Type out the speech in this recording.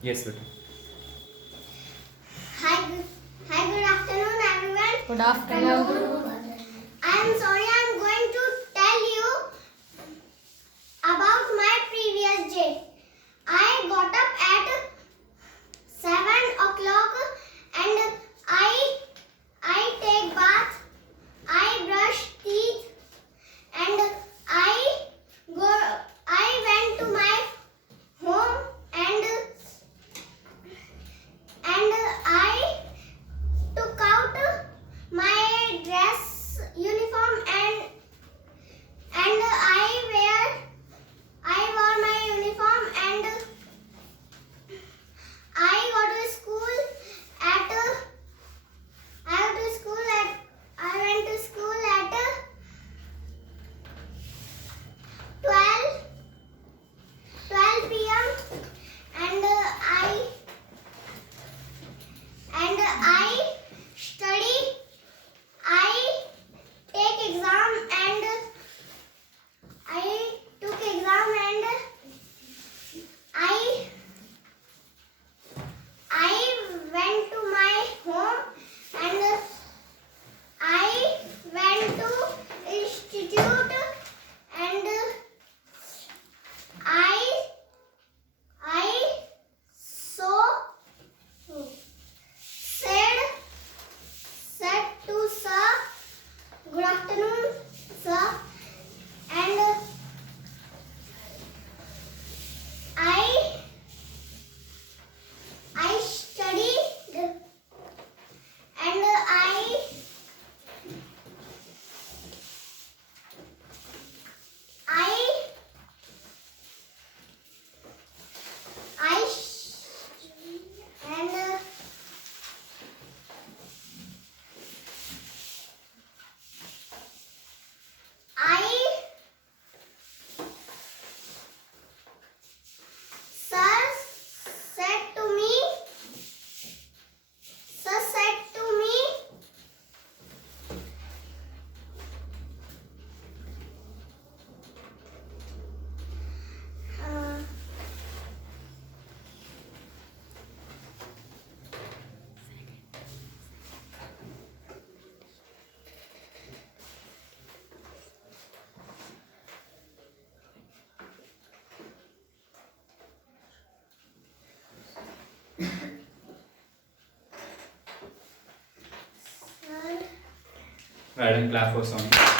Yes, beta. Hi, good afternoon, everyone. Good afternoon. I am Soni. I am going to tell you about my previous day. I got up at 7 o'clock and I take bath. I brush teeth and I went to my home and I took out my dress uniform and I wore my uniform and I go to school at I went to school at 12 p.m. and I study. I take exam and I took exam and I went to my home and I went to institute and I saw said to sir, good afternoon, sir, and I studied and sir said to me, sir, Right, and clap for Soni.